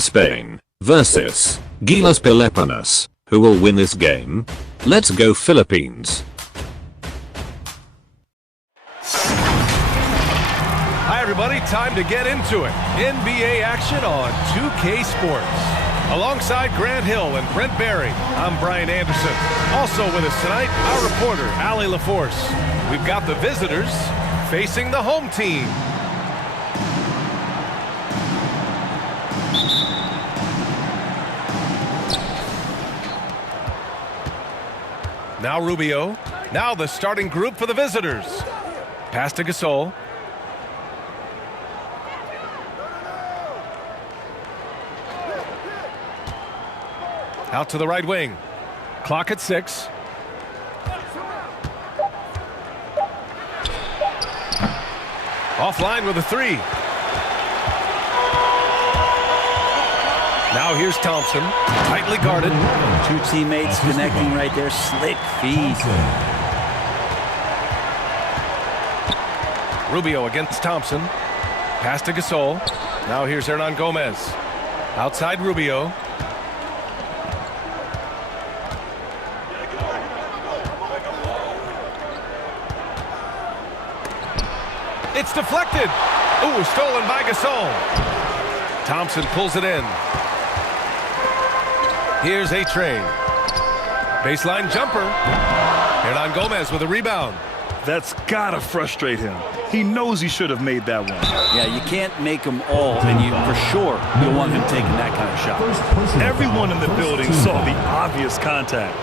Spain versus GILAS Pilipinas. Who will win this game? Let's go Philippines. Hi everybody, time to get into it. NBA action on 2K Sports. Alongside Grant Hill and Brent Barry, I'm Brian Anderson. Also with us tonight, our reporter, Allie LaForce. We've got the visitors facing the home team. Now Rubio. Now the starting group for the visitors. Pass to Gasol. Out to the right wing. Clock at 6. Offline with a 3. Now here's Thompson, tightly guarded. Two teammates connecting right there. Slick feed. Rubio against Thompson. Pass to Gasol. Now here's Hernan Gomez. Outside Rubio. It's deflected. Ooh, stolen by Gasol. Thompson pulls it in. Here's A-Train. Baseline jumper. Hernan Gomez with a rebound. That's gotta frustrate him. He knows he should have made that one. Yeah, you can't make them all, and you for sure don't want him taking that kind of shot. Everyone in the building saw the obvious contact.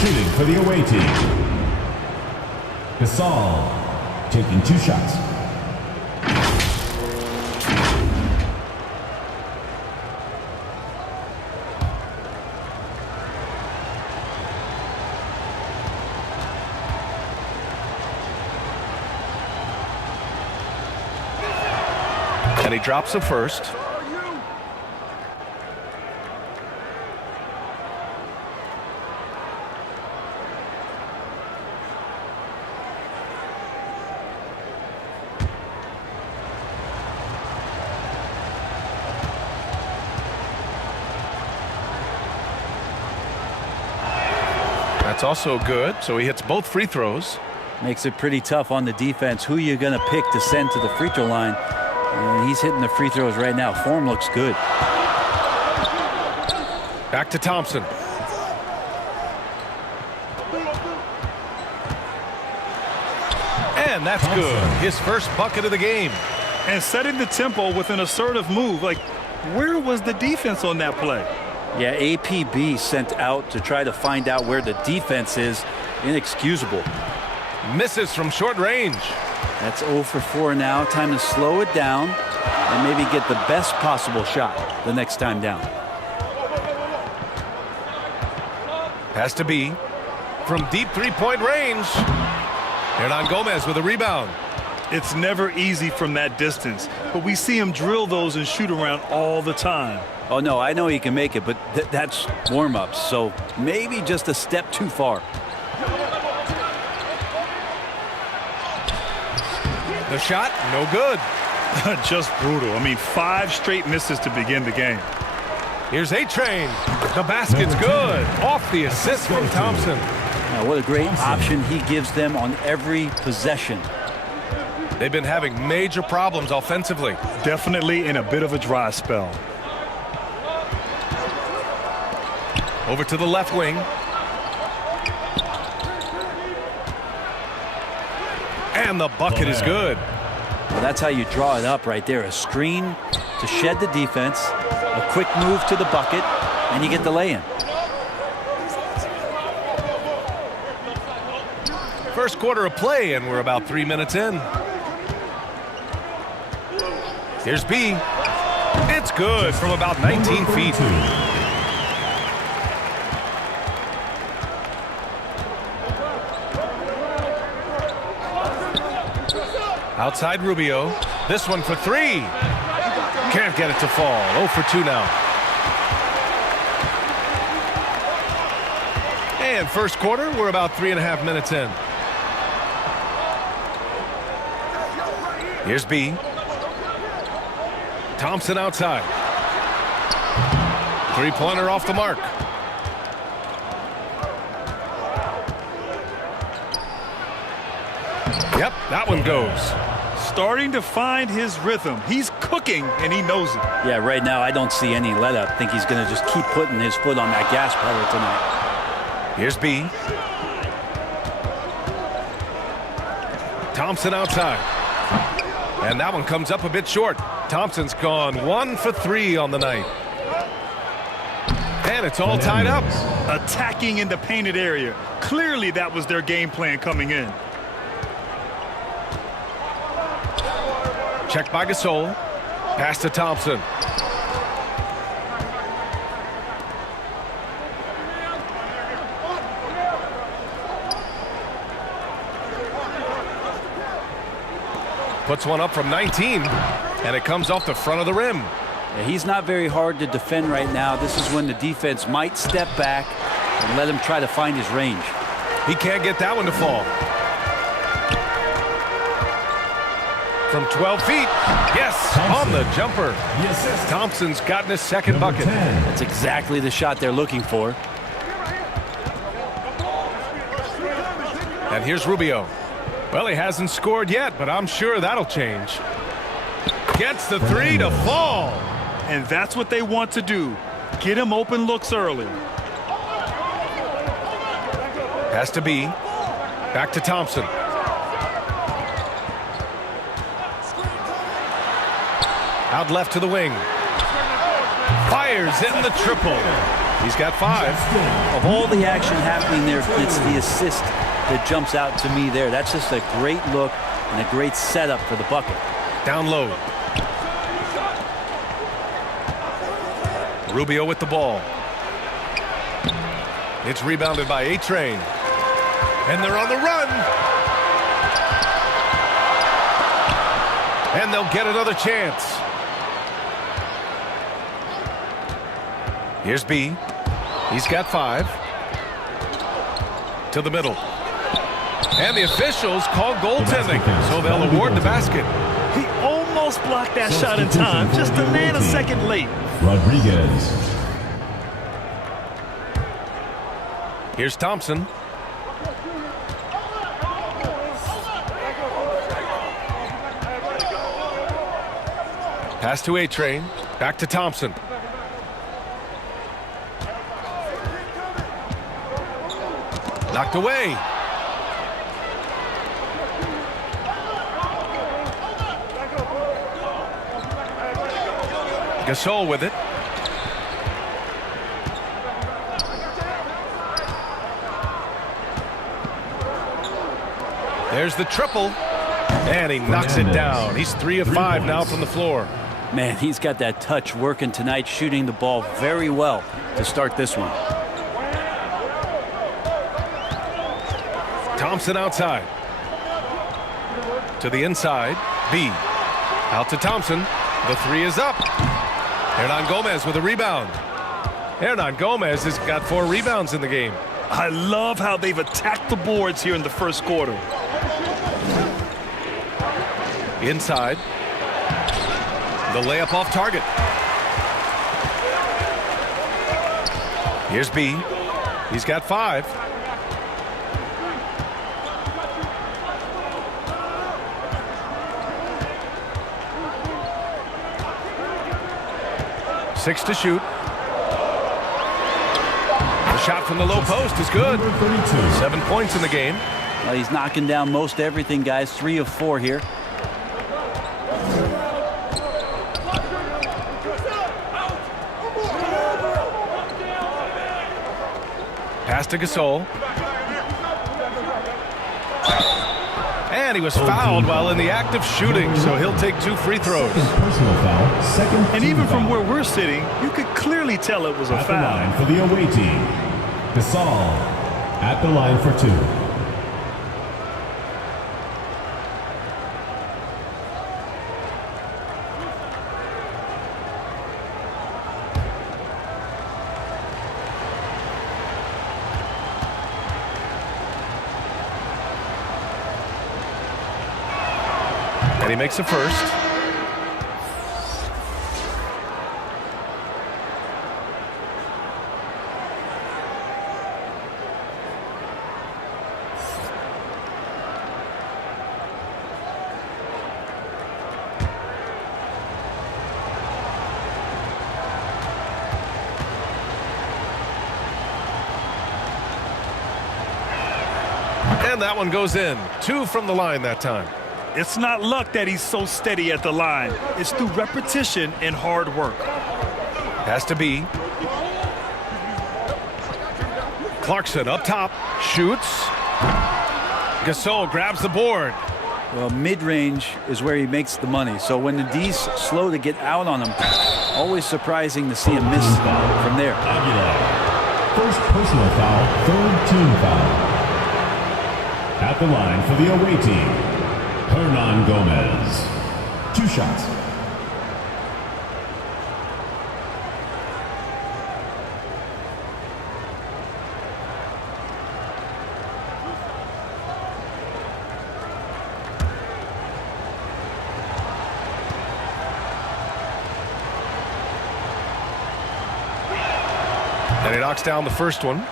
Shooting for the away team. Gasol taking 2 shots. And he drops the first. That's also good, so he hits both free throws. Makes it pretty tough on the defense. Who you're going to pick to send to the free throw line. And he's hitting the free throws right now. Form looks good. Back to Thompson. And that's good. His first bucket of the game. And setting the tempo with an assertive move. Like, where was the defense on that play? Yeah, APB sent out to try to find out where the defense is. Inexcusable. Misses from short range. That's 0 for 4 now. Time to slow it down and maybe get the best possible shot the next time down. Has to be from deep three-point range. Hernan Gomez with a rebound. It's never easy from that distance, but we see him drill those and shoot around all the time. Oh, no, I know he can make it, but that's warm-ups, so maybe just a step too far. The shot, no good. Just brutal. I mean, 5 straight misses to begin the game. Here's A-Train. The basket's good. Off the assist from Thompson. Now, what a great option he gives them on every possession. They've been having major problems offensively. Definitely in a bit of a dry spell. Over to the left wing. And the bucket is good. Well, that's how you draw it up right there. A screen to shed the defense, a quick move to the bucket, and you get the lay-in. First quarter of play, and we're about 3 minutes in. Here's B. It's good from about 19 feet. Outside Rubio. This one for 3. Can't get it to fall. 0 for 2 now. And first quarter, we're about 3.5 minutes in. Here's B. Thompson outside. Three-pointer off the mark. Yep, that one goes. Starting to find his rhythm. He's cooking, and he knows it. Yeah, right now I don't see any let up. I think he's going to just keep putting his foot on that gas pedal tonight. Here's B. Thompson outside. And that one comes up a bit short. Thompson's gone 1 for 3 on the night. And it's all tied up. Attacking in the painted area. Clearly that was their game plan coming in. Check by Gasol. Pass to Thompson. Puts one up from 19, and it comes off the front of the rim. Yeah, he's not very hard to defend right now. This is when the defense might step back and let him try to find his range. He can't get that one to fall. From 12 feet. Yes, Thompson. On the jumper. Yes. Thompson's gotten his second bucket. 10. That's exactly the shot they're looking for. And here's Rubio. Well, he hasn't scored yet, but I'm sure that'll change. Gets the three to fall. And that's what they want to do. Get him open looks early. Has to be. Back to Thompson. Out left to the wing. Fires in the triple. He's got 5. Of all the action happening there, it's the assist that jumps out to me there. That's just a great look and a great setup for the bucket. Down low. Rubio with the ball. It's rebounded by A-Train. And they're on the run. And they'll get another chance. Here's B. He's got 5. To the middle. And the officials call goaltending, so they'll award the basket. He almost blocked that shot in time, just a nanosecond late. Rodriguez. Here's Thompson. Pass to A-Train. Back to Thompson. Knocked away. Gasol with it. There's the triple. And he knocks it down. He's 3 of 5 now from the floor. Man, he's got that touch working tonight, shooting the ball very well to start this one. Thompson outside. To the inside. B. Out to Thompson. The 3 is up. Hernan Gomez with a rebound. Hernan Gomez has got 4 rebounds in the game. I love how they've attacked the boards here in the first quarter. Inside. The layup off target. Here's B. He's got 5. Six to shoot. The shot from the low post is good. 7 points in the game. Well, he's knocking down most everything, guys. 3 of 4 here. Pass to Gasol. And he was fouled while in the act of shooting, so he'll take 2 free throws. Personal foul. Second. And even from where we're sitting, you could clearly tell it was a At the foul. line for the away team. Gasol at the line for 2. And he makes a first. And that one goes in. 2 from the line that time. It's not luck that he's so steady at the line. It's through repetition and hard work. Has to be. Clarkson up top. Shoots. Gasol grabs the board. Well, mid-range is where he makes the money. So when the D's slow to get out on him, always surprising to see him miss from there. First personal foul, third team foul. At the line for the away team, Hernan Gomez. 2 shots. And he knocks down the first one.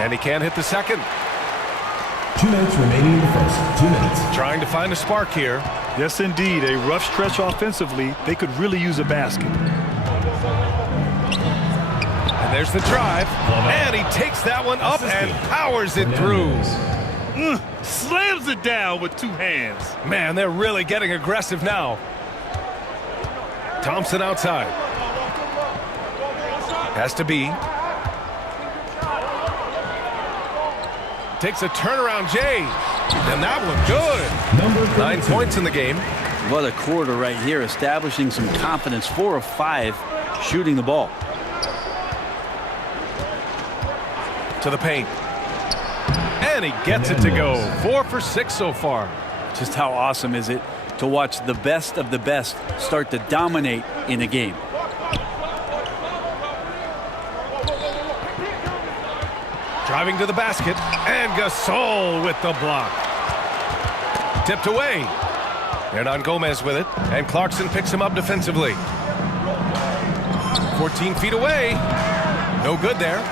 And he can't hit the second. 2 minutes remaining in the first. 2 minutes. Trying to find a spark here. Yes, indeed. A rough stretch offensively. They could really use a basket. And there's the drive. And he takes that one up and powers it through. Slams it down with 2 hands. Man, they're really getting aggressive now. Thompson outside. Has to be. Takes a turnaround, Jay. And that one good. 9 points in the game. What a quarter right here, establishing some confidence. 4 of 5 shooting the ball. To the paint. And he gets it to go. 4 for 6 so far. Just how awesome is it to watch the best of the best start to dominate in a game. Driving to the basket, and Gasol with the block. Tipped away. Hernan Gomez with it, and Clarkson picks him up defensively. 14 feet away. No good there.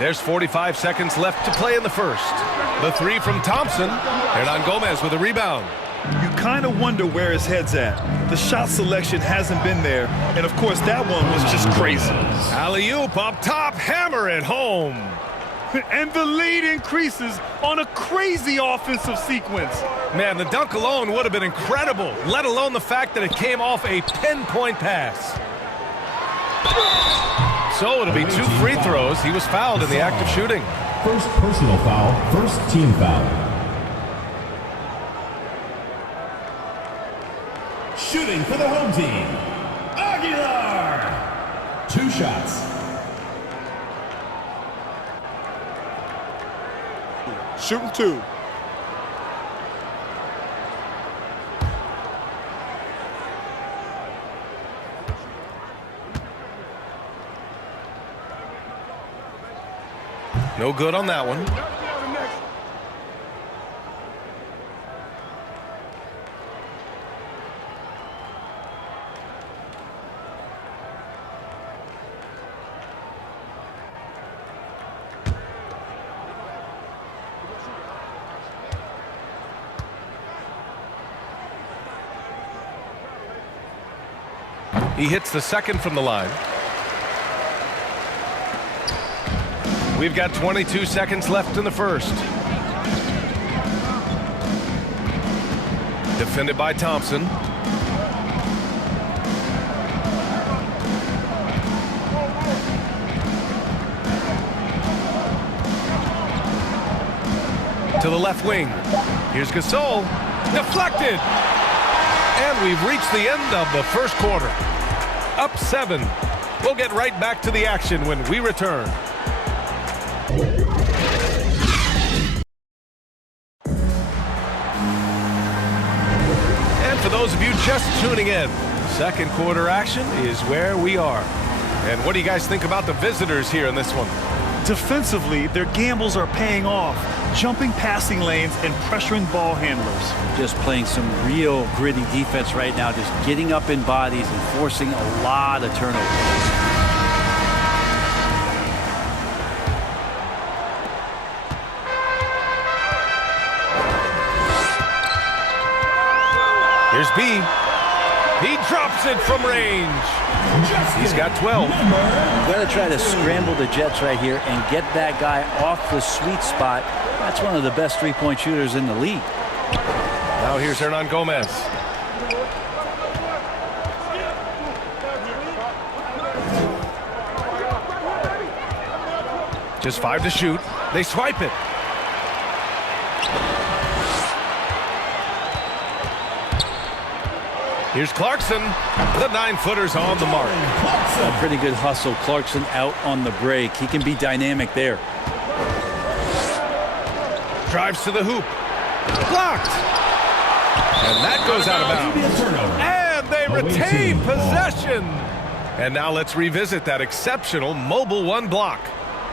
There's 45 seconds left to play in the first. The 3 from Thompson. Hernan Gomez with a rebound. You kind of wonder where his head's at. The shot selection hasn't been there, and of course that one was just crazy. Alley-oop up top, hammer it home. And the lead increases on a crazy offensive sequence. Man, the dunk alone would have been incredible, let alone the fact that it came off a pinpoint pass. So it'll be 2 free throws. He was fouled in the act of shooting. First personal foul, first team foul. Shooting for the home team, Aguilar. 2 shots. Shooting 2. No good on that one. He hits the second from the line. We've got 22 seconds left in the first. Defended by Thompson. To the left wing. Here's Gasol. Deflected. And we've reached the end of the first quarter. Up 7. We'll get right back to the action when we return. And for those of you just tuning in, second quarter action is where we are. And what do you guys think about the visitors here in this one? Defensively, their gambles are paying off, jumping passing lanes and pressuring ball handlers. Just playing some real gritty defense right now, just getting up in bodies and forcing a lot of turnovers. Here's B. He drops it from range. He's got 12. You've got to try to scramble the Jets right here and get that guy off the sweet spot. That's one of the best three-point shooters in the league. Now here's Hernan Gomez. Just 5 to shoot. They swipe it. Here's Clarkson. The 9-footer's on the mark. A pretty good hustle. Clarkson out on the break. He can be dynamic there. Drives to the hoop. Blocked. And that goes out of bounds. And they retain possession. And now let's revisit that exceptional Mobile 1 block.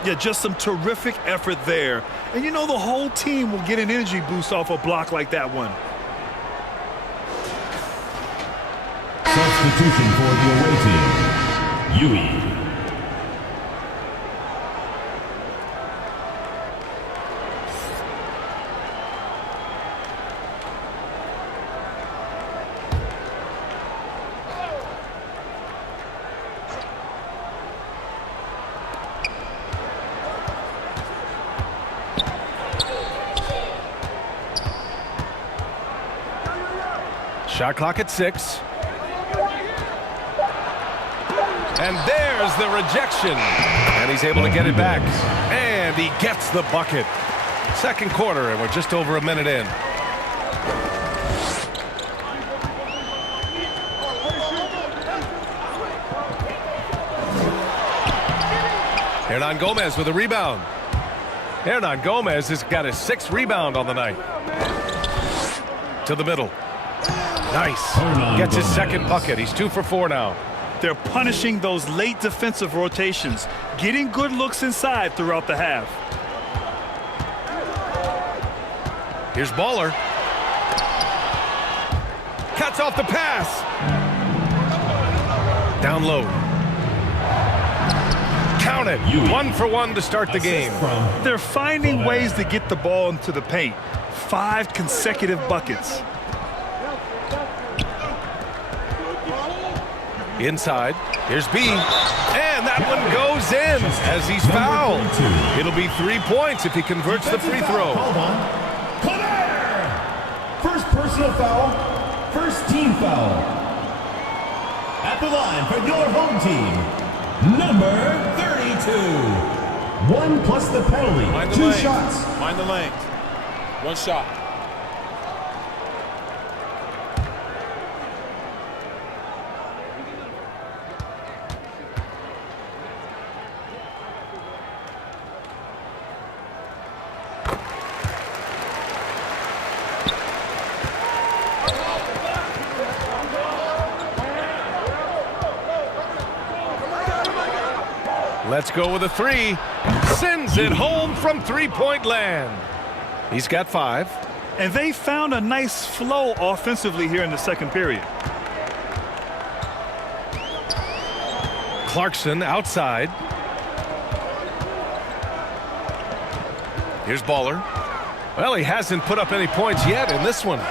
Yeah, just some terrific effort there. And you know the whole team will get an energy boost off a block like that one. Substitution for the away team, Yui. Shot clock at 6. And there's the rejection. And he's able to get it back. And he gets the bucket. Second quarter, and we're just over a minute in. Hernan Gomez with a rebound. Hernan Gomez has got his 6th rebound on the night. To the middle. Nice. Gets his second bucket. He's 2 for 4 now. They're punishing those late defensive rotations, getting good looks inside throughout the half. Here's Baller. Cuts off the pass. Down low. Count it. 1 for 1 to start the game. They're finding ways to get the ball into the paint. 5 consecutive buckets. Inside. Here's B. And that one goes in as he's fouled. It'll be 3 points if he converts the free throw. First personal foul. First team foul. At the line for your home team, number 32. 1 plus the penalty. Mind the 2 lane. shots. Mind the lane. 1 shot. Let's go with a 3. Sends it home from three-point land. He's got 5. And they found a nice flow offensively here in the second period. Clarkson outside. Here's Baller. Well, he hasn't put up any points yet in this one.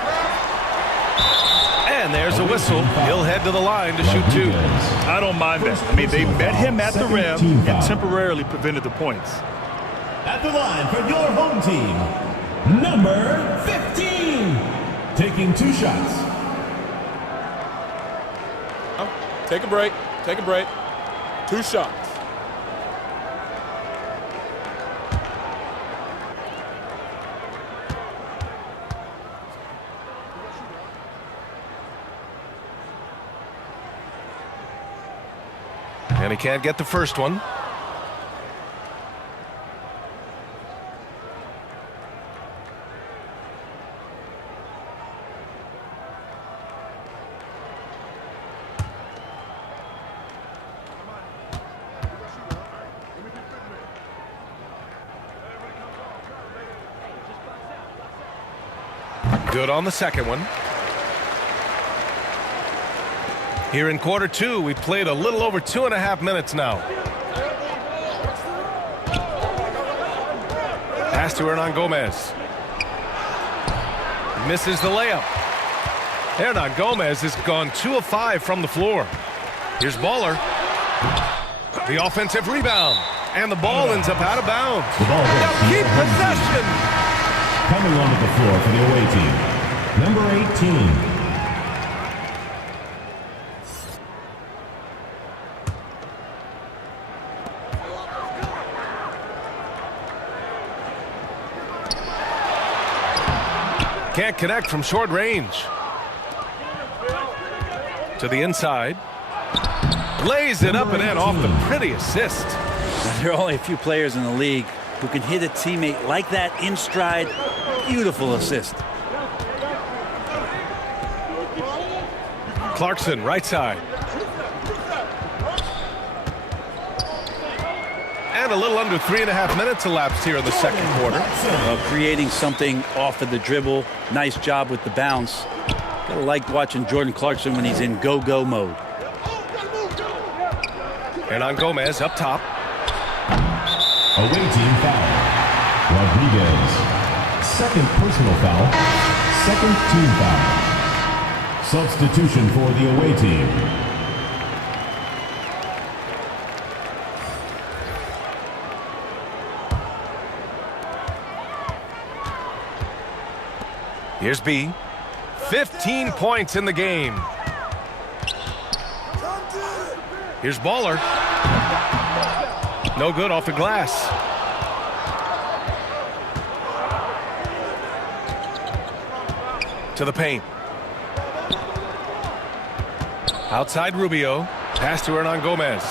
And there's a whistle. He'll head to the line to shoot 2. I don't mind that. I mean, they met him at the rim and temporarily prevented the points. At the line for your home team, number 15. Taking 2 shots. Take a break. Take a break. 2 shots. And he can't get the first one. Good on the second one. Here in quarter two, we've played a little over 2.5 minutes now. Pass to Hernan Gomez. Misses the layup. Hernan Gomez has gone 2 of 5 from the floor. Here's Baller. The offensive rebound. And the ball ends up out of bounds. Now keep possession. Coming onto the floor for the away team, number 18. Can't connect from short range. To the inside. Lays it up and in off the pretty assist. There are only a few players in the league who can hit a teammate like that in stride. Beautiful assist. Clarkson, right side. And a little under 3.5 minutes elapsed here in the second quarter. Creating something off of the dribble. Nice job with the bounce. Gotta like watching Jordan Clarkson when he's in go-go mode. Hernan Gomez up top. Away team foul. Rodriguez. Second personal foul. Second team foul. Substitution for the away team. Here's B. 15 points in the game. Here's Baller. No good off the glass. To the paint. Outside Rubio. Pass to Hernan Gomez.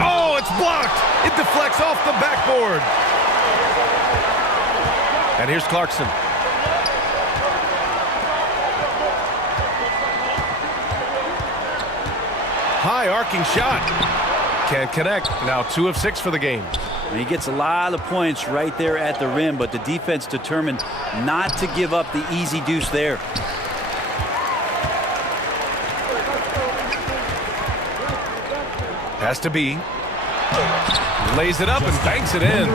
Oh, it's blocked. It deflects off the backboard. And here's Clarkson. High arcing shot. Can't connect. Now 2 of 6 for the game. And he gets a lot of points right there at the rim, but the defense determined not to give up the easy deuce there. Has to be. Lays it up and banks it in.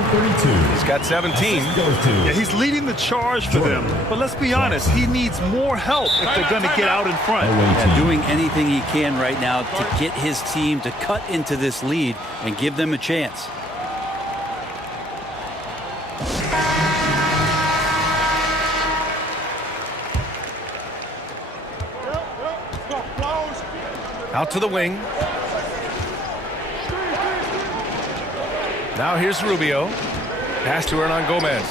He's got 17. Yeah, he's leading the charge for them. But let's be honest, he needs more help if they're going to get out in front. Yeah, doing anything he can right now to get his team to cut into this lead and give them a chance. Out to the wing. Now here's Rubio. Pass to Hernan Gomez.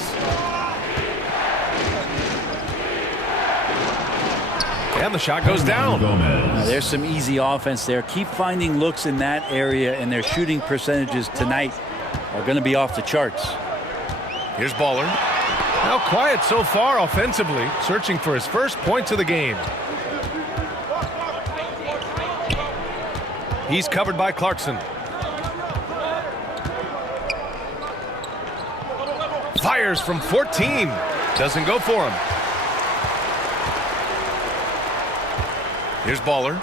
And the shot goes down. Now, there's some easy offense there. Keep finding looks in that area, and their shooting percentages tonight are going to be off the charts. Here's Baller. Now quiet so far offensively, searching for his first points of the game. He's covered by Clarkson. Fires from 14. Doesn't go for him. Here's Baller.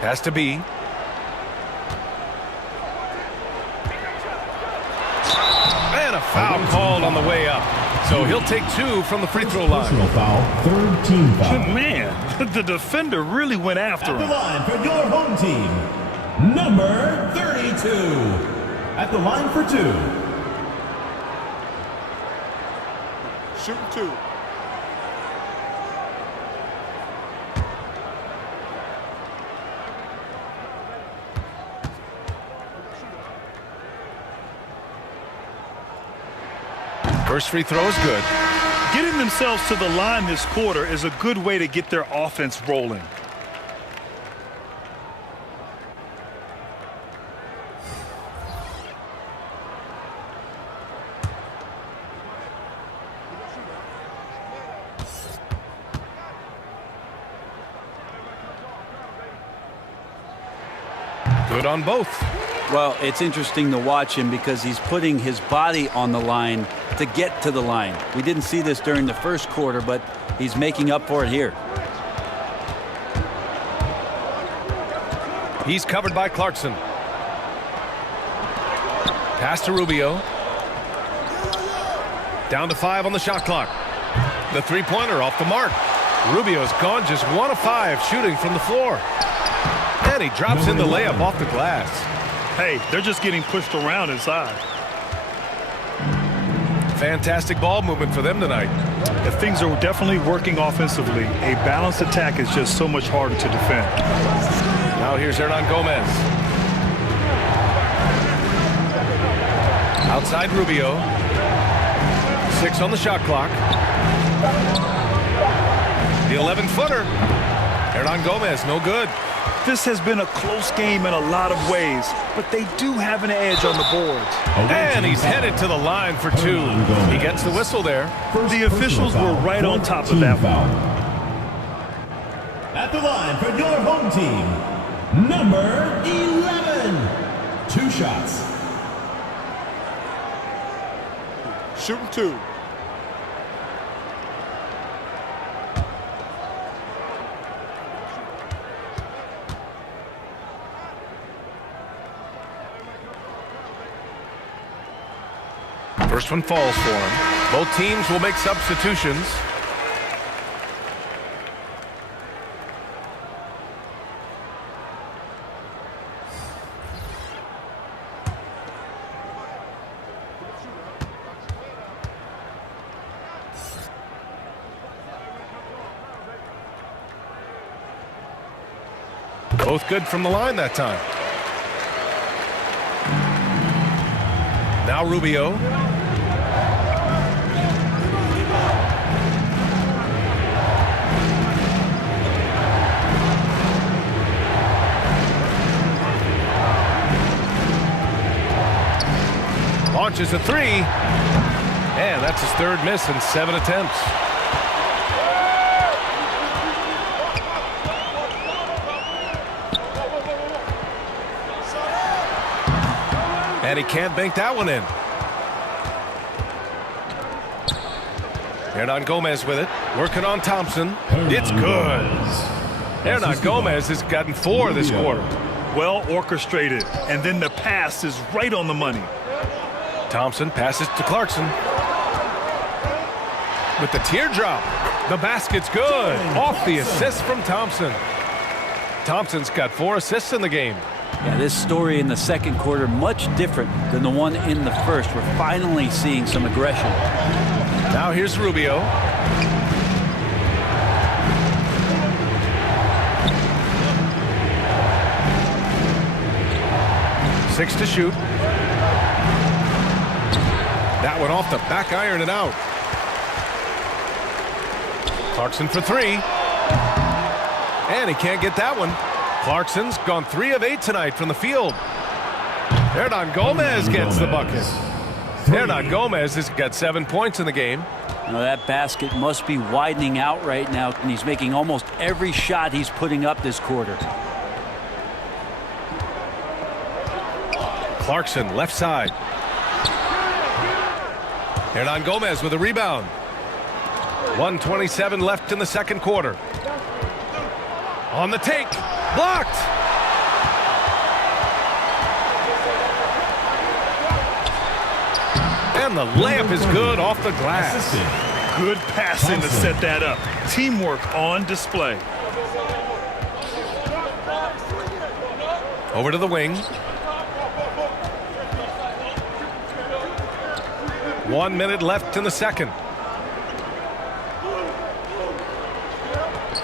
Has to be. And a foul called on the way up. So he'll take 2 from the free throw line. Personal foul, third team foul. Man, the defender really went after At the him. line for your home team, number 32. At the line for 2. Shooting 2. First free throw is good. Getting themselves to the line this quarter is a good way to get their offense rolling. Good on both. Well, it's interesting to watch him because he's putting his body on the line to get to the line. We didn't see this during the first quarter, but he's making up for it here. He's covered by Clarkson. Pass to Rubio. Down to 5 on the shot clock. The three-pointer off the mark. Rubio's gone just 1 of 5 shooting from the floor. And he drops in the layup off the glass. Hey, they're just getting pushed around inside. Fantastic ball movement for them tonight. If things are definitely working offensively, a balanced attack is just so much harder to defend. Now here's Hernan Gomez. Outside Rubio. 6 on the shot clock. The 11-footer. Hernan Gomez, no good. This has been a close game in a lot of ways, but they do have an edge on the boards. And he's headed to the line for 2. He gets the whistle there. The officials were right on top of that one. At the line for your home team, number 11. 2 shots. Shooting 2. First one falls for him. Both teams will make substitutions. Both good from the line that time. Now Rubio. Launches a 3. And that's his 3rd miss in 7 attempts. And he can't bank that one in. Hernan Gomez with it. Working on Thompson. It's good. Hernan Gomez has gotten 4 this quarter. Well orchestrated. And then the pass is right on the money. Thompson passes to Clarkson. With the teardrop. The basket's good. Off the assist from Thompson. Thompson's got 4 assists in the game. Yeah, this story in the second quarter much different than the one in the first. We're finally seeing some aggression. Now here's Rubio. Six to shoot. That one off the back iron and out. Clarkson for 3. And he can't get that one. Clarkson's gone 3 of 8 tonight from the field. Hernan Gomez gets the bucket. Hernan Gomez has got 7 points in the game. Now that basket must be widening out right now, and he's making almost every shot he's putting up this quarter. Clarkson left side. Hernan Gomez with a rebound. 1:27 left in the second quarter. On the take. Blocked. And the layup is good off the glass. Good passing to set that up. Teamwork on display. Over to the wing. 1 minute left in the second.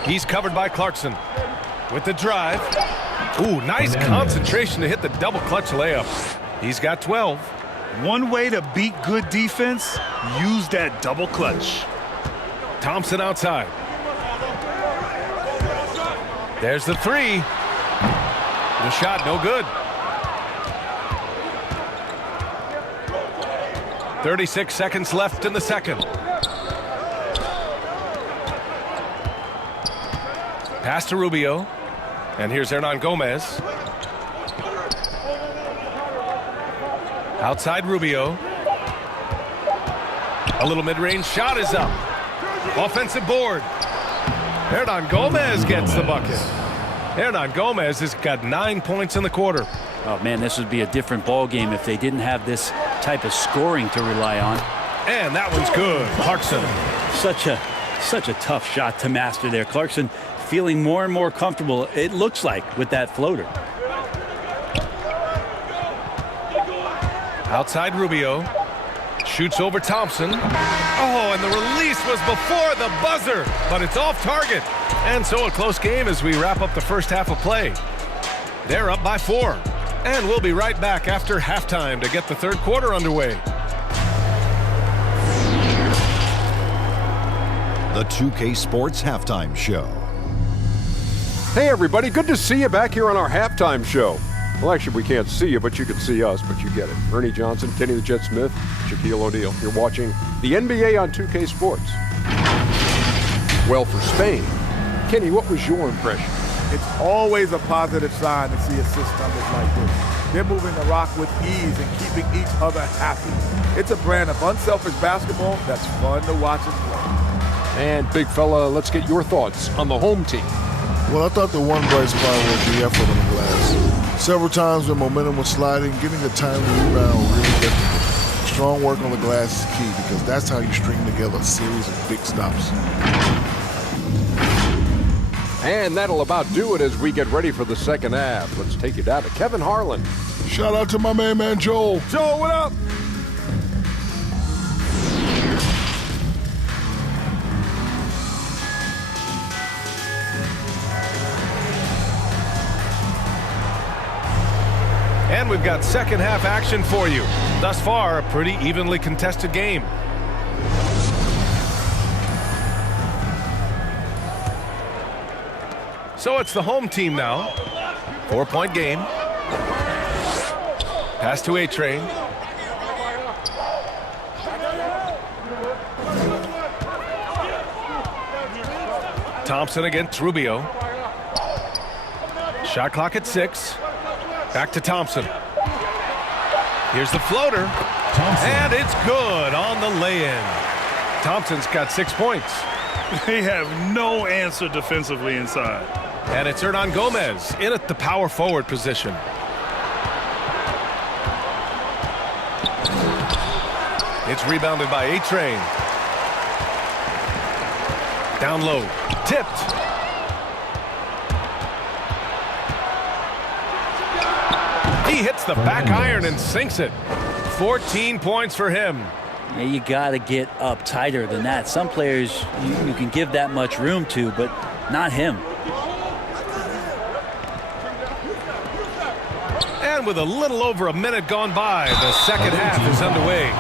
He's covered by Clarkson. With the drive. Ooh, nice concentration to hit the double clutch layup. He's got 12. One way to beat good defense, use that double clutch. Thompson outside. There's the 3. The shot no good. 36 seconds left in the second. Pass to Rubio. And here's Hernan Gomez. Outside Rubio. A little mid-range shot is up. Offensive board. Hernan Gomez gets the bucket. Hernan Gomez has got 9 points in the quarter. Oh man, this would be a different ball game if they didn't have this type of scoring to rely on. And that one's good. Clarkson. Such a tough shot to master there. Clarkson feeling more and more comfortable, it looks like, with that floater. Outside Rubio. Shoots over Thompson. Oh, and the release was before the buzzer, but it's off target. And so a close game as we wrap up the first half of play. They're up by 4. And we'll be right back after halftime to get the third quarter underway. The 2K Sports Halftime Show. Hey everybody, good to see you back here on our halftime show. Well, actually, we can't see you, but you can see us, but you get it. Ernie Johnson, Kenny the Jet Smith, Shaquille O'Neal. You're watching the NBA on 2K Sports. Well, for Spain, Kenny, what was your impression? It's always a positive sign to see assist numbers like this. They're moving the rock with ease and keeping each other happy. It's a brand of unselfish basketball that's fun to watch and play. And big fella, let's get your thoughts on the home team. Well, I thought the one bright spot was the effort on the glass. Several times when momentum was sliding, getting a timely rebound really difficult. Strong work on the glass is key because that's how you string together a series of big stops. And that'll about do it as we get ready for the second half. Let's take you down to Kevin Harlan. Shout out to my main man, Joel. Joel, what up? And we've got second half action for you. Thus far, a pretty evenly contested game. So it's the home team now. 4-point game. Pass to A-Train. Thompson against Rubio. Shot clock at 6. Back to Thompson. Here's the floater. Thompson. And it's good on the lay-in. Thompson's got 6 points. They have no answer defensively inside. And it's Hernan Gomez in at the power forward position. It's rebounded by A-Train. Down low. Tipped. He hits the back iron and sinks it. 14 points for him. Yeah, you got to get up tighter than that. Some players you can give that much room to, but not him. And with a little over a minute gone by, the second half is underway.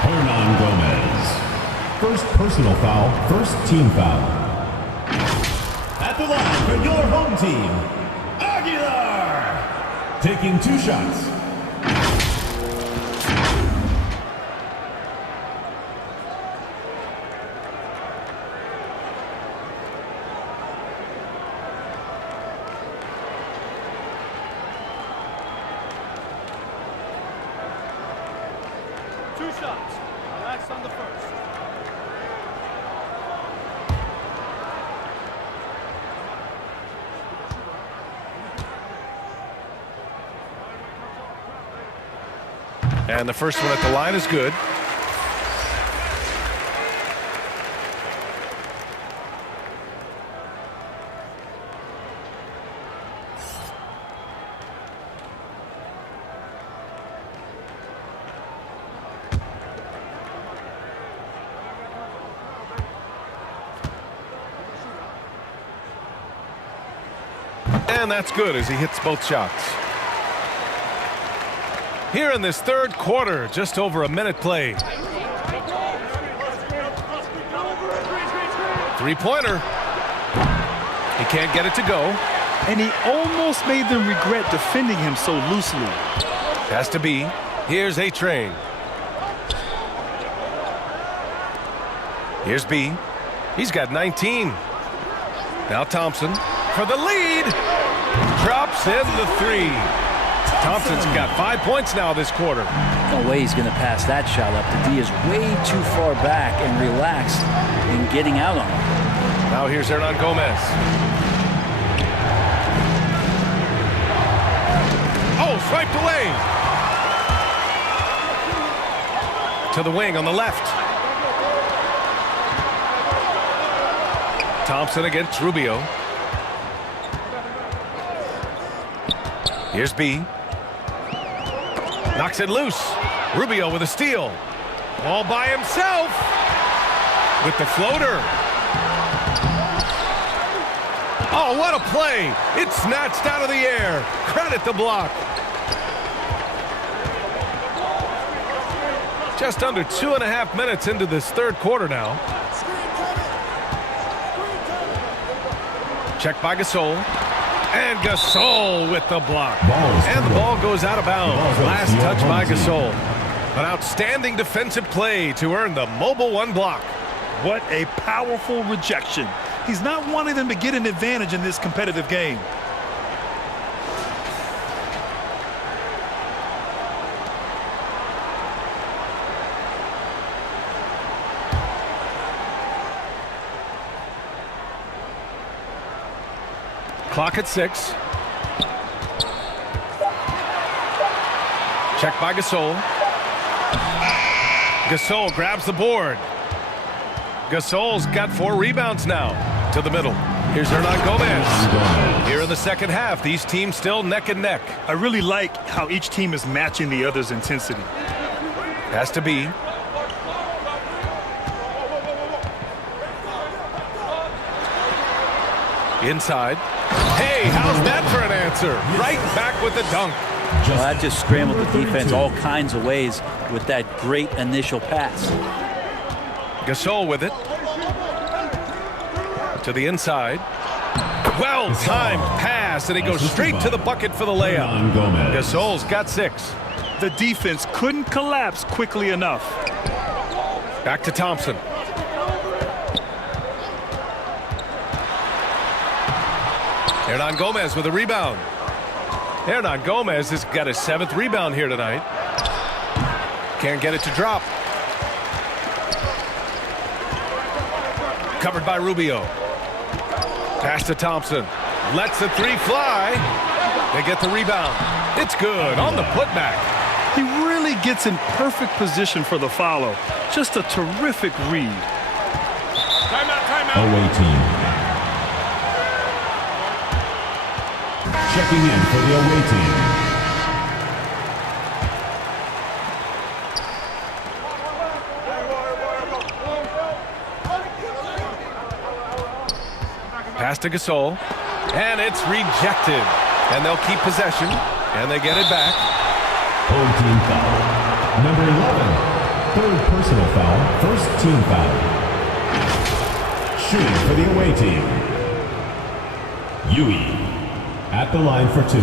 Hernan Gomez. First personal foul, first team foul. At the line for your home team, Aguilar. Taking 2 shots. Relax on the first. And the first one at the line is good. And that's good as he hits both shots. Here in this third quarter, just over a minute played. Three-pointer. He can't get it to go. And he almost made them regret defending him so loosely. Has to be. Here's A-Train. Here's B. He's got 19. Now Thompson for the lead. Drops in the 3. Thompson's got 5 points now this quarter. No way he's going to pass that shot up. The D is way too far back and relaxed in getting out on him. Now here's Hernan Gomez. Oh, swiped away. To the wing on the left. Thompson against Rubio. Here's B. Knocks it loose. Rubio with a steal. All by himself. With the floater. Oh, what a play. It's snatched out of the air. Credit the block. Just under 2.5 minutes into this third quarter now. Check by Gasol. And Gasol with the block. And the ball goes out of bounds. Last touch by Gasol. An outstanding defensive play to earn the mobile 1 block. What a powerful rejection. He's not wanting them to get an advantage in this competitive game. Clock at 6. Check by Gasol. Gasol grabs the board. Gasol's got 4 rebounds now. To the middle. Here's Hernan Gomez. Here in the second half, these teams still neck and neck. I really like how each team is matching the other's intensity. Has to be. Inside. Hey, how's that for an answer? Right back with the dunk. Well, that just scrambled the defense all kinds of ways with that great initial pass. Gasol with it. To the inside. Well-timed pass, and he goes straight to the bucket for the layup. Gasol's got 6. The defense couldn't collapse quickly enough. Back to Thompson. Hernan Gomez with a rebound. Hernan Gomez has got his 7th rebound here tonight. Can't get it to drop. Covered by Rubio. Pass to Thompson. Lets the 3 fly. They get the rebound. It's good on the putback. He really gets in perfect position for the follow. Just a terrific read. Timeout, timeout. Away team. Checking in for the away team. Pass to Gasol, and it's rejected. And they'll keep possession, and they get it back. Home team foul. Number 11. 3rd personal foul. 1st team foul. Shooting for the away team. Yui at the line for 2.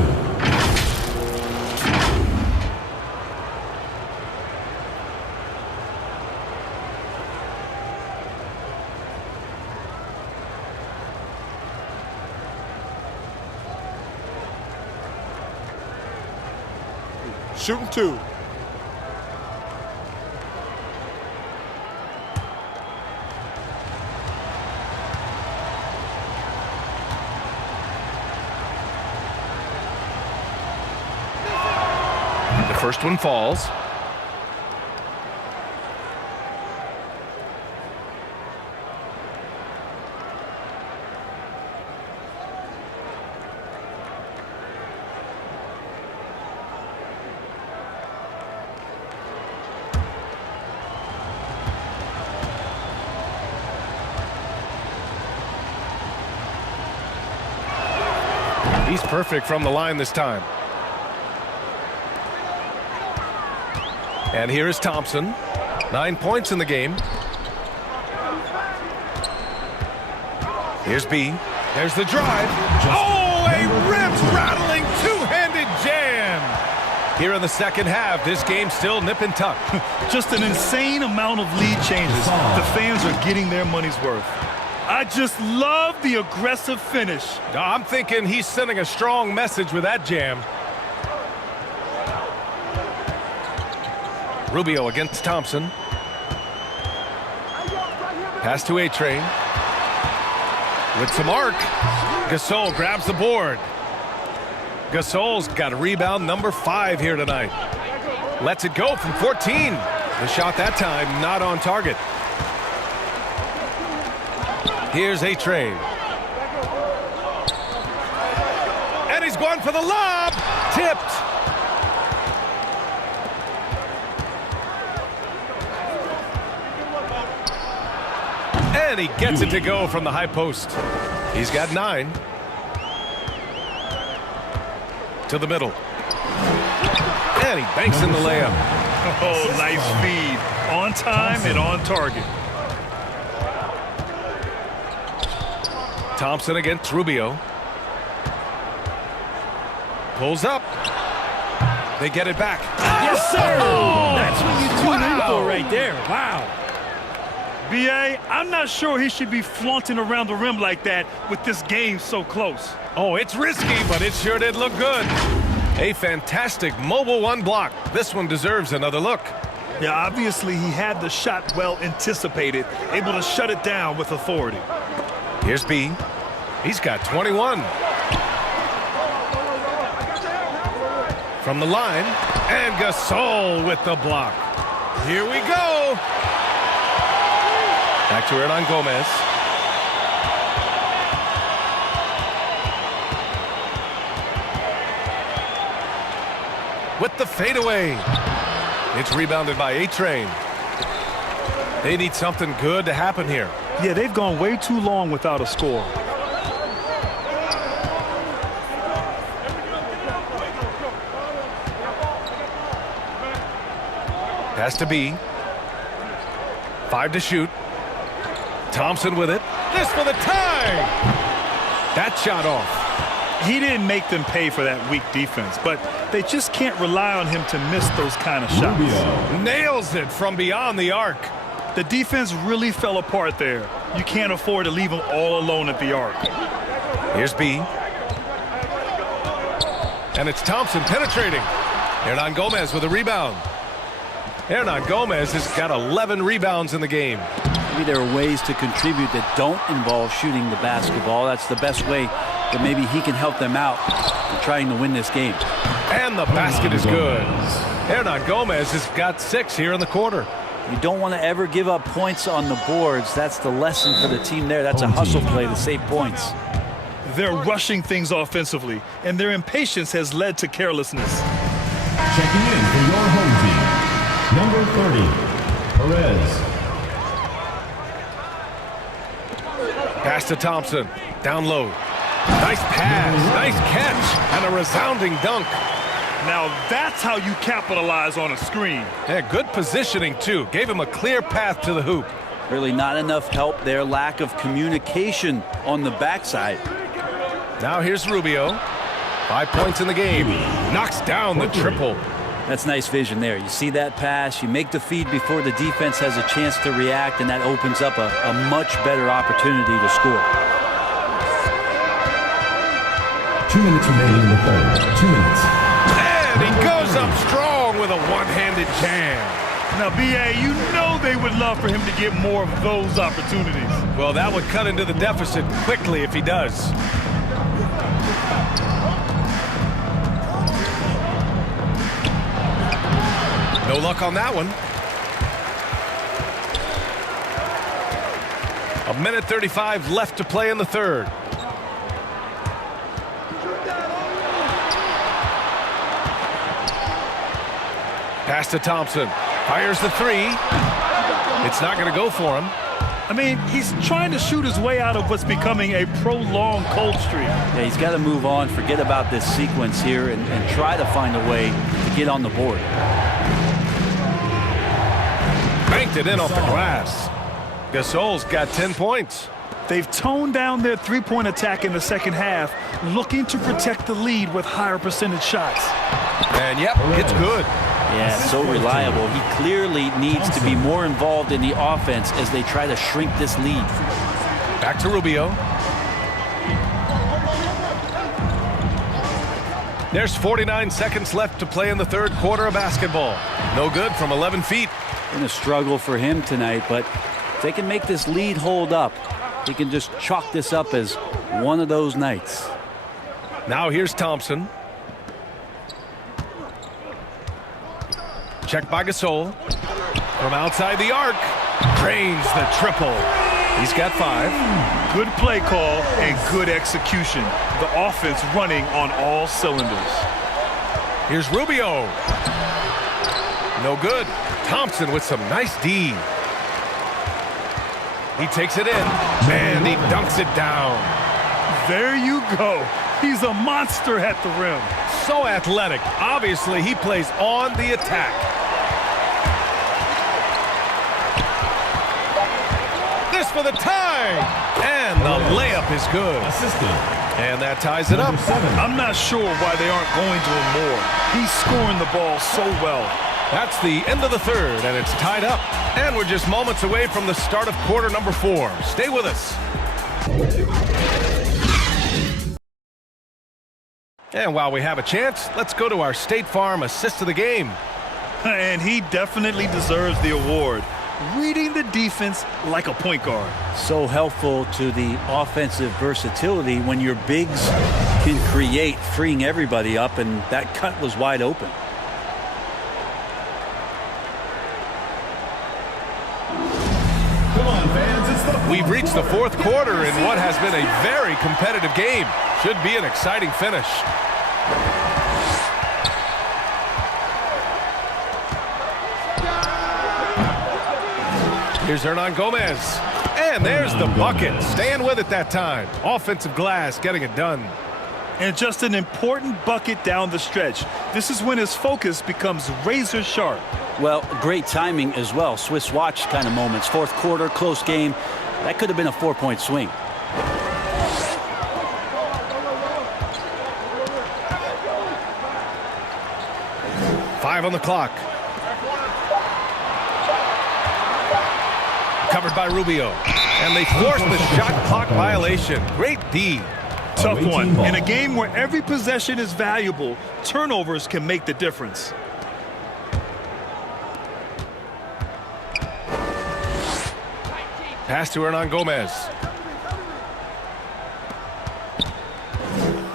Shooting 2. The first one falls. He's perfect from the line this time. And here is Thompson. 9 points in the game. Here's B. There's the drive. Oh, a rip-rattling two-handed jam. Here in the second half, this game's still nip and tuck. Just an insane amount of lead changes. The fans are getting their money's worth. I just love the aggressive finish. I'm thinking he's sending a strong message with that jam. Rubio against Thompson. Pass to A-Train. With some arc. Gasol grabs the board. Gasol's got rebound number 5 here tonight. Lets it go from 14. The shot that time not on target. Here's A-Train. And he's going for the lob. Tipped. And he gets it to go from the high post. He's got 9. To the middle. And he banks in the layup. Oh, nice feed. On time and on target. Thompson against Rubio. Pulls up. They get it back. Yes, sir. Oh, that's what you tune in for right there. Wow. BA, I'm not sure he should be flaunting around the rim like that with this game so close. Oh, it's risky, but it sure did look good. A fantastic mobile 1 block. This one deserves another look. Yeah, obviously he had the shot well anticipated, able to shut it down with authority. Here's B. He's got 21. From the line, and Gasol with the block. Here we go. Back to Hernan Gomez. With the fadeaway. It's rebounded by A-Train. They need something good to happen here. Yeah, they've gone way too long without a score. Pass to B. 5 to shoot. Thompson with it. This for the tie. That shot off. He didn't make them pay for that weak defense, but they just can't rely on him to miss those kind of shots. Nails it from beyond the arc. The defense really fell apart there. You can't afford to leave them all alone at the arc. Here's B. And it's Thompson penetrating. Hernan Gomez with a rebound. Hernan Gomez has got 11 rebounds in the game. Maybe there are ways to contribute that don't involve shooting the basketball. That's the best way that maybe he can help them out in trying to win this game. And the basket is good. Hernan Gomez has got 6 here in the quarter. You don't want to ever give up points on the boards. That's the lesson for the team there. That's a hustle play to save points. They're rushing things offensively, and their impatience has led to carelessness. Checking in for your home team, number 30, Perez. Pass to Thompson. Down low. Nice pass. Nice catch. And a resounding dunk. Now that's how you capitalize on a screen. Yeah, good positioning, too. Gave him a clear path to the hoop. Really not enough help there. Lack of communication on the backside. Now here's Rubio. 5 points in the game. Knocks down the triple. That's nice vision there. You see that pass, you make the feed before the defense has a chance to react, and that opens up a much better opportunity to score. 2 minutes remaining in the third. 2 minutes. And he goes up strong with a one-handed jam. Now, BA, you know they would love for him to get more of those opportunities. Well, that would cut into the deficit quickly if he does. No luck on that one. 1:35 left to play in the third. Pass to Thompson. Fires the 3. It's not going to go for him. I mean, he's trying to shoot his way out of what's becoming a prolonged cold streak. Yeah, he's got to move on, forget about this sequence here, and try to find a way to get on the board. Banked it in off the glass. Gasol's got 10 points. They've toned down their three-point attack in the second half, looking to protect the lead with higher percentage shots. And yep, it's good. Yeah, so reliable. He clearly needs to be more involved in the offense as they try to shrink this lead. Back to Rubio. There's 49 seconds left to play in the third quarter of basketball. No good from 11 feet. Been a struggle for him tonight, but if they can make this lead hold up, he can just chalk this up as one of those nights. Now here's Thompson. Checked by Gasol. From outside the arc. Drains the triple. He's got 5. Good play call and good execution. The offense running on all cylinders. Here's Rubio. No good. Thompson with some nice D. He takes it in, and he dunks it down. There you go. He's a monster at the rim. So athletic. Obviously, he plays on the attack. This for the tie. And the layup is good. And that ties it up. I'm not sure why they aren't going to him more. He's scoring the ball so well. That's the end of the third, and it's tied up. And we're just moments away from the start of quarter number 4. Stay with us. And while we have a chance, let's go to our State Farm assist of the game. And he definitely deserves the award. Reading the defense like a point guard. So helpful to the offensive versatility when your bigs can create, freeing everybody up, and that cut was wide open. We've reached the fourth quarter in what has been a very competitive game. Should be an exciting finish. Here's Hernan Gomez. And there's the bucket. Staying with it that time. Offensive glass getting it done. And just an important bucket down the stretch. This is when his focus becomes razor sharp. Well, great timing as well. Swiss watch kind of moments. Fourth quarter, close game. That could have been a 4-point swing. Five on the clock. Covered by Rubio. And they force the shot clock violation. Great D. Tough one. In a game where every possession is valuable, turnovers can make the difference. Pass to Hernan Gomez.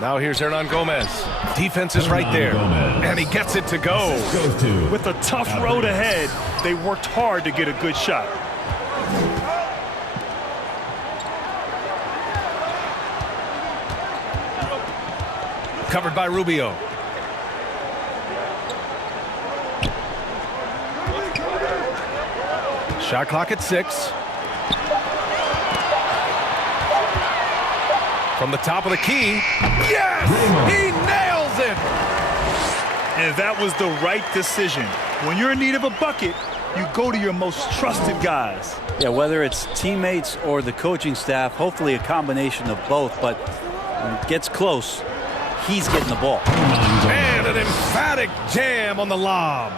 Now here's Hernan Gomez. Defense is right there. And he gets it to go. With a tough road ahead, they worked hard to get a good shot. Covered by Rubio. Shot clock at 6. From the top of the key. Yes! He nails it! And that was the right decision. When you're in need of a bucket, you go to your most trusted guys. Yeah, whether it's teammates or the coaching staff, hopefully a combination of both, but when it gets close, he's getting the ball. And an emphatic jam on the lob.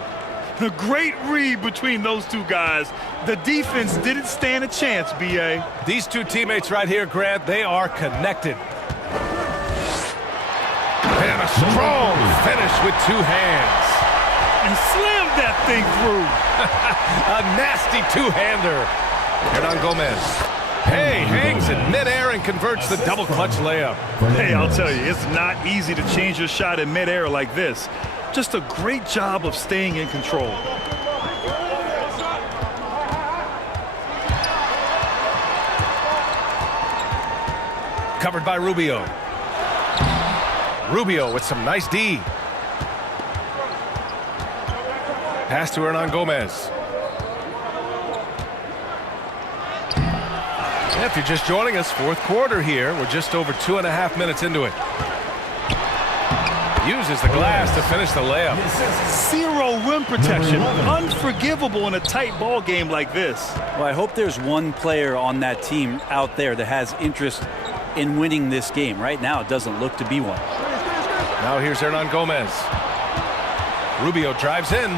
The great read between those two guys. The defense didn't stand a chance, B.A. These two teammates right here, Grant, they are connected. And a strong finish with 2 hands. And slammed that thing through. A nasty 2-hander. Hernan Gomez. Hey, hangs in midair and converts the double clutch layup. Hey, I'll tell you, it's not easy to change your shot in midair like this. Just a great job of staying in control. Covered by Rubio. Rubio with some nice D. Pass to Hernan Gomez. And if you're just joining us, fourth quarter here. We're just over 2.5 minutes into it. Uses the glass to finish the layup. 0 rim protection. Unforgivable in a tight ball game like this. Well, I hope there's one player on that team out there that has interest in winning this game. Right now, it doesn't look to be one. Now here's Hernan Gomez. Rubio drives in.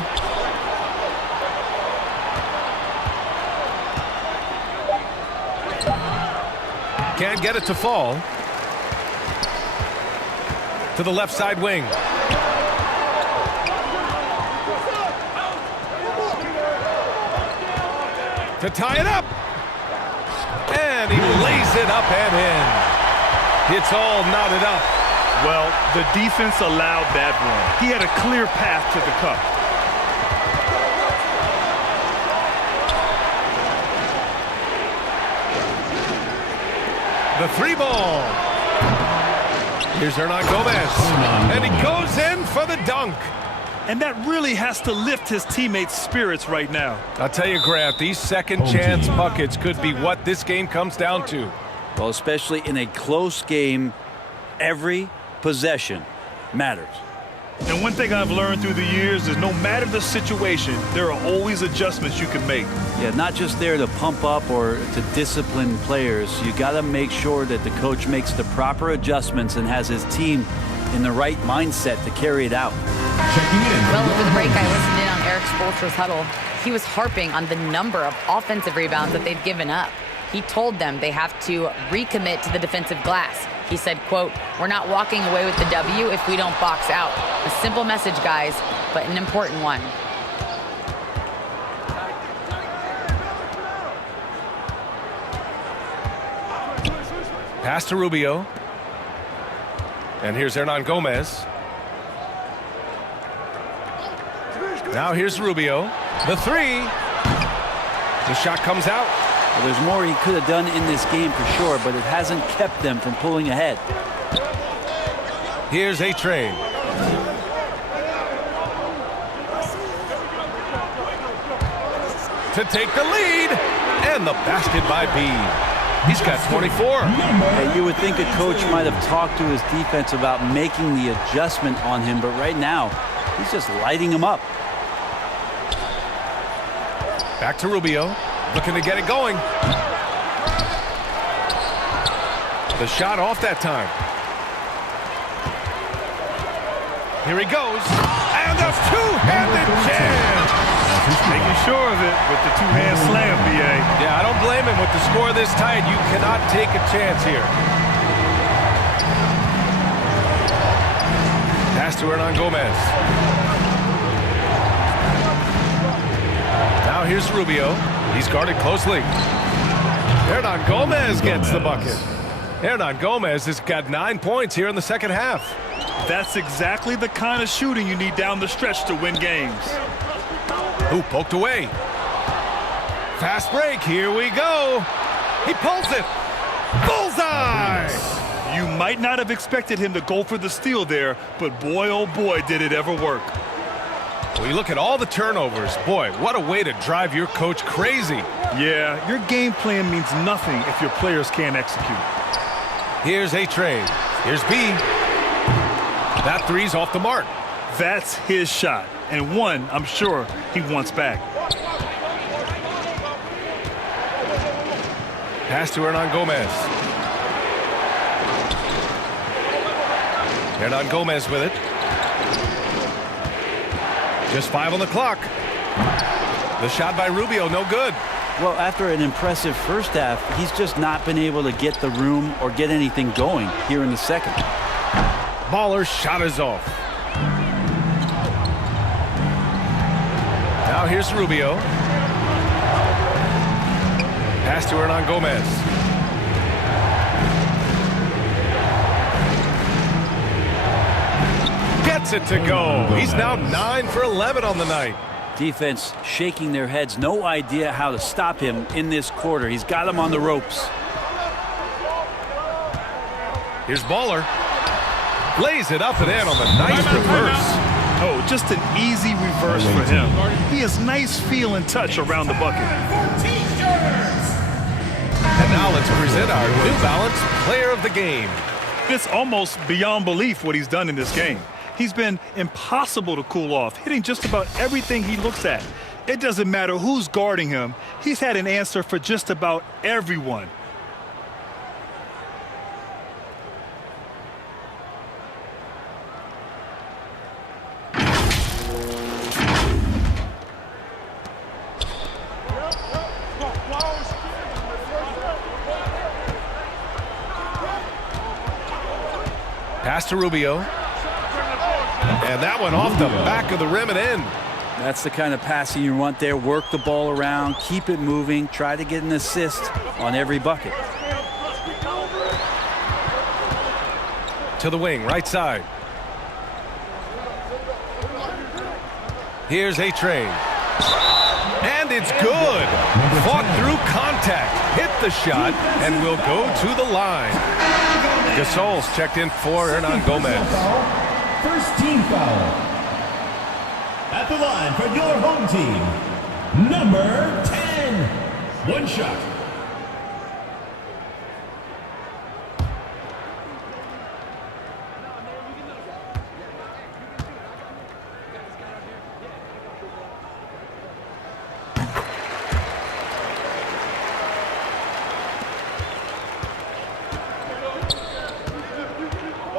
Can't get it to fall. To the left side wing. to tie it up. And he lays it up and in. It's all knotted up. Well, the defense allowed that one. He had a clear path to the cup. The 3-ball. Here's Hernan Gomez. And he goes in for the dunk. And that really has to lift his teammates' spirits right now. I'll tell you, Grant, these second chance buckets could be what this game comes down to. Well, especially in a close game, every possession matters. And one thing I've learned through the years is no matter the situation, there are always adjustments you can make. Yeah, not just there to pump up or to discipline players. You got to make sure that the coach makes the proper adjustments and has his team in the right mindset to carry it out. Well, over the break, I listened in on Eric Spoelstra's huddle. He was harping on the number of offensive rebounds that they've given up. He told them they have to recommit to the defensive glass. He said, quote, "We're not walking away with the W if we don't box out." A simple message, guys, but an important one. Pass to Rubio. And here's Hernan Gomez. Now here's Rubio. The 3. The shot comes out. Well, there's more he could have done in this game for sure, but it hasn't kept them from pulling ahead. Here's A-Train. To take the lead. And the basket by B. He's got 24. Hey, you would think a coach might have talked to his defense about making the adjustment on him, but right now, he's just lighting him up. Back to Rubio. Looking to get it going. The shot off that time. Here he goes. And the two-handed jam. Making sure of it with the two-hand slam, BA. Yeah, I don't blame him. With the score this tight, you cannot take a chance here. Pass to Hernan Gomez. Now here's Rubio. He's guarded closely. Hernan Gomez gets the bucket. Hernan Gomez has got 9 points here in the second half. That's exactly the kind of shooting you need down the stretch to win games. Ooh, poked away. Fast break. Here we go. He pulls it. Bullseye! You might not have expected him to go for the steal there, but boy, oh boy, did it ever work. Well, you look at all the turnovers. Boy, what a way to drive your coach crazy. Yeah, your game plan means nothing if your players can't execute. Here's A-Train. Here's B. That 3's off the mark. That's his shot, and one I'm sure he wants back. Pass to Hernan Gomez. Hernan Gomez with it. Just 5 on the clock. The shot by Rubio, no good. Well, after an impressive first half, he's just not been able to get the room or get anything going here in the second. Baller's shot is off. Now here's Rubio. Pass to Hernan Gomez. Gets it to go. He's now 9 for 11 on the night. Defense shaking their heads. No idea how to stop him in this quarter. He's got him on the ropes. Here's Baller. Lays it up and in on the nice reverse. Oh, just an easy reverse for him. He has nice feel and touch around the bucket. And now let's present our New Balance Player of the Game. It's almost beyond belief what he's done in this game. He's been impossible to cool off, hitting just about everything he looks at. It doesn't matter who's guarding him. He's had an answer for just about everyone. Pass to Rubio. And that one off the back of the rim and in. That's the kind of passing you want there. Work the ball around, keep it moving, try to get an assist on every bucket. To the wing, right side. Here's A-Train. And it's good. Fought through contact, hit the shot, and will go to the line. Gasol's checked in for Hernan Gomez. First team foul. At the line for your home team, number 10. One shot.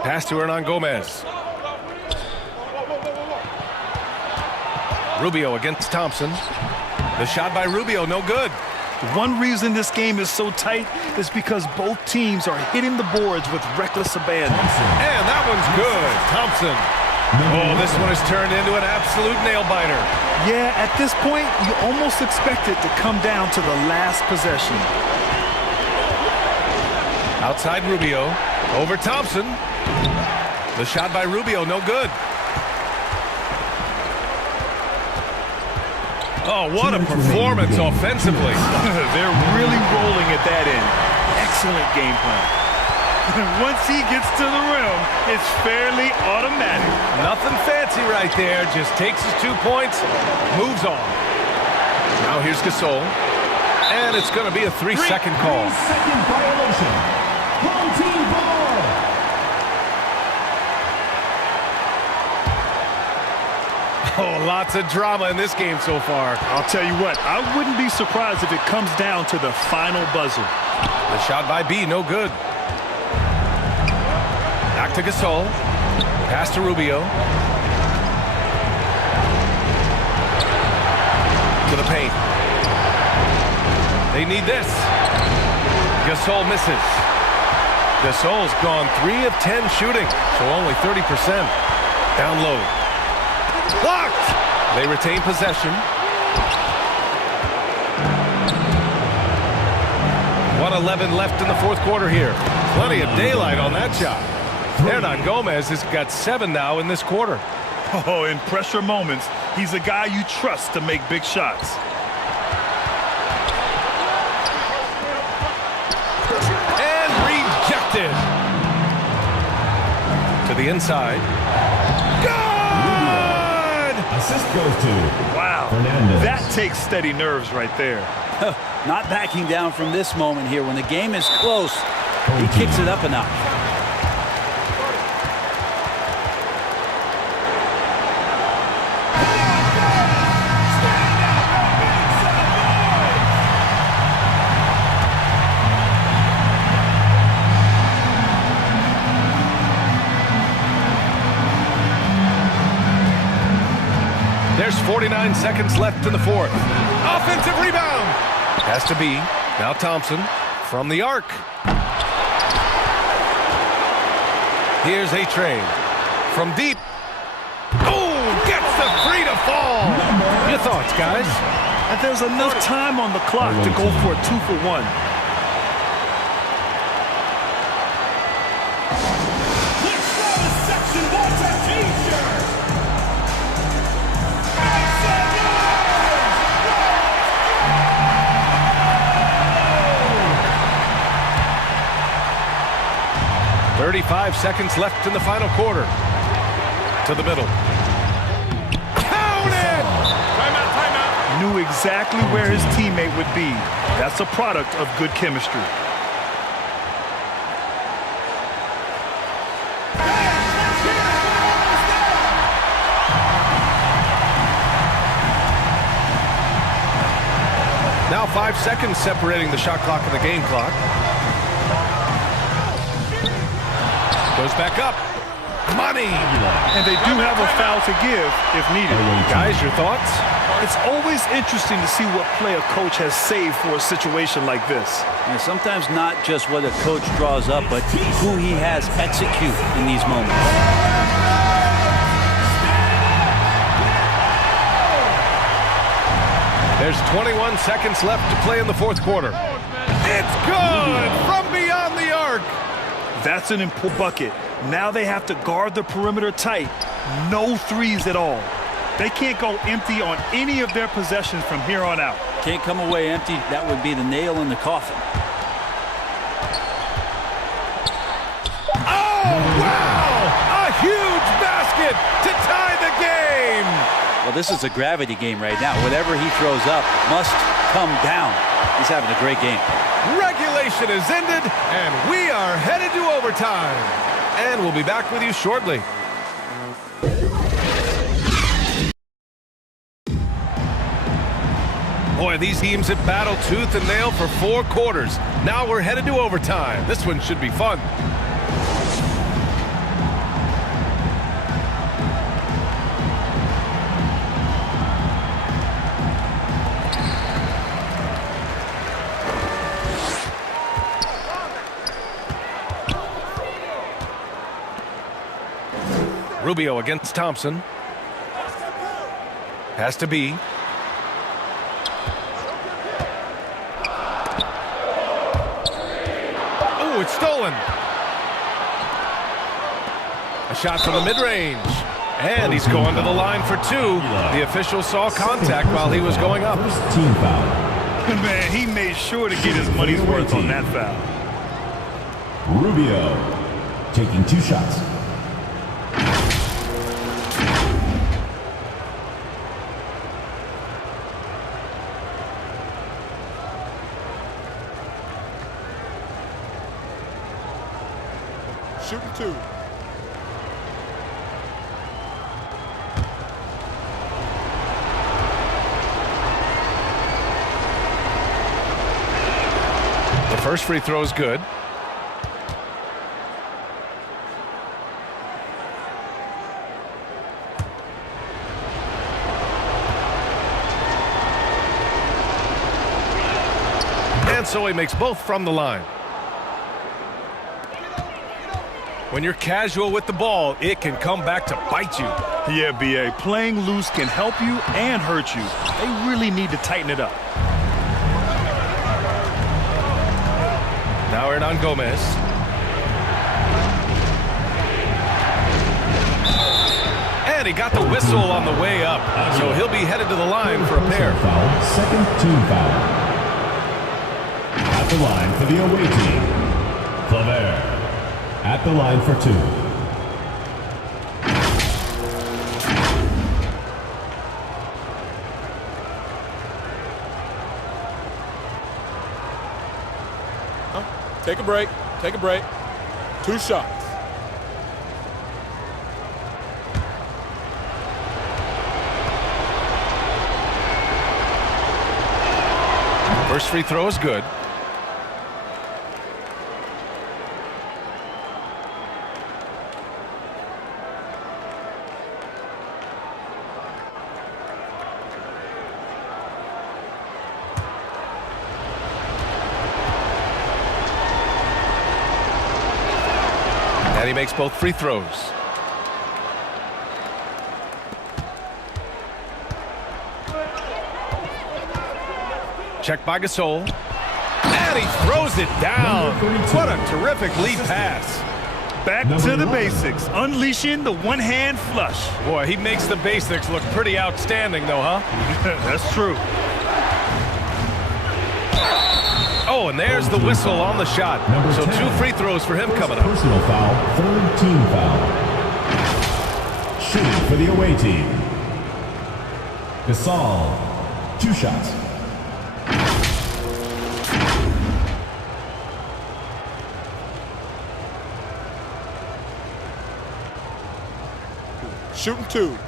Pass to Hernan Gomez. Rubio against Thompson. The shot by Rubio, no good. One reason this game is so tight is because both teams are hitting the boards with reckless abandon. And that one's good. Thompson. Oh, this one has turned into an absolute nail-biter. Yeah, at this point, you almost expect it to come down to the last possession. Outside Rubio. Over Thompson. The shot by Rubio, no good. Oh, what a performance offensively. They're really rolling at that end. Excellent game plan. Once he gets to the rim, it's fairly automatic. Nothing fancy right there. Just takes his 2 points, moves on. Now here's Gasol. And it's going to be a 3-second call. 3-second violation. Home team ball. Oh, lots of drama in this game so far. I'll tell you what, I wouldn't be surprised if it comes down to the final buzzer. The shot by B, no good. Back to Gasol. Pass to Rubio. To the paint. They need this. Gasol misses. Gasol's gone 3 of 10 shooting, so only 30%. Down low. Blocked! They retain possession. 1:11 left in the fourth quarter here. Plenty of daylight on that shot. Hernan Gomez has got 7 now in this quarter. Oh, in pressure moments, he's a guy you trust to make big shots. And rejected. To the inside. Assist goes to wow. Fernandez. That takes steady nerves right there. Not backing down from this moment here. When the game is close, he kicks it up a notch. There's 49 seconds left in the fourth. Offensive rebound. Has to be. Now Thompson from the arc. Here's A-Train from deep. Oh, gets the 3 to fall. Your thoughts, guys? And there's enough time on the clock to go for a 2-for-1. Section wants a t-shirt. 35 seconds left in the final quarter. To the middle. Count it! Timeout, timeout. Knew exactly where his teammate would be. That's a product of good chemistry. Now 5 seconds separating the shot clock and the game clock. Goes back up. Money! And they do have a foul to give if needed. Guys, your thoughts? It's always interesting to see what play a coach has saved for a situation like this. And sometimes not just what a coach draws up, but who he has execute in these moments. 21 seconds left to play in the fourth quarter. It's good from beyond the arc. That's an important bucket. Now they have to guard the perimeter tight. No threes at all. They can't go empty on any of their possessions from here on out. Can't come away empty. That would be the nail in the coffin. Oh, wow! A huge basket to tie the game! Well, this is a gravity game right now. Whatever he throws up must come down. He's having a great game. Regulation is ended, and we are headed to overtime. And we'll be back with you shortly. Boy, these teams have battled tooth and nail for 4 quarters. Now we're headed to overtime. This one should be fun. Rubio against Thompson. Has to be. Oh, it's stolen. A shot from the mid-range. And he's going to the line for 2. The official saw contact while he was going up. Team foul. Man, he made sure to get his money's worth on that foul. Rubio taking 2 shots. Shooting 2. The first free throw is good. And so he makes both from the line. When you're casual with the ball, it can come back to bite you. Yeah, BA, playing loose can help you and hurt you. They really need to tighten it up. Now Hernan Gomez. And he got the whistle on the way up. So he'll be headed to the line for a pair. Foul. Second team foul. At the line for the away team, Converge. At the line for 2. Take a break. Take a break. 2 shots. First free throw is good. And he makes both free throws. Check by Gasol. And he throws it down. What a terrific lead pass. Back to the basics, unleashing the one-hand flush. Boy, he makes the basics look pretty outstanding, though, huh? That's true. Oh, and there's the whistle on the shot. So 2 free throws for him coming up. Personal foul, 3rd team foul. Shooting for the away team, Gasol, 2 shots. Shooting 2.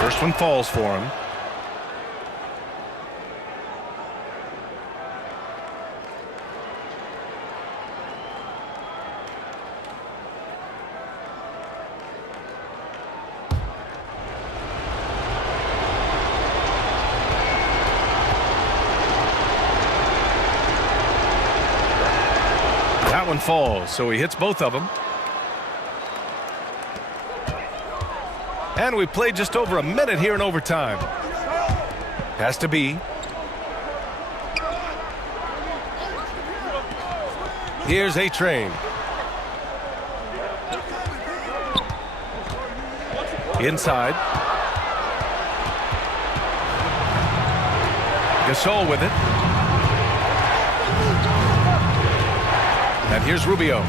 First one falls for him. one falls, so he hits both of them. And we played just over a minute here in overtime. Has to be. Here's A-Train. Inside. Gasol with it. And here's Rubio.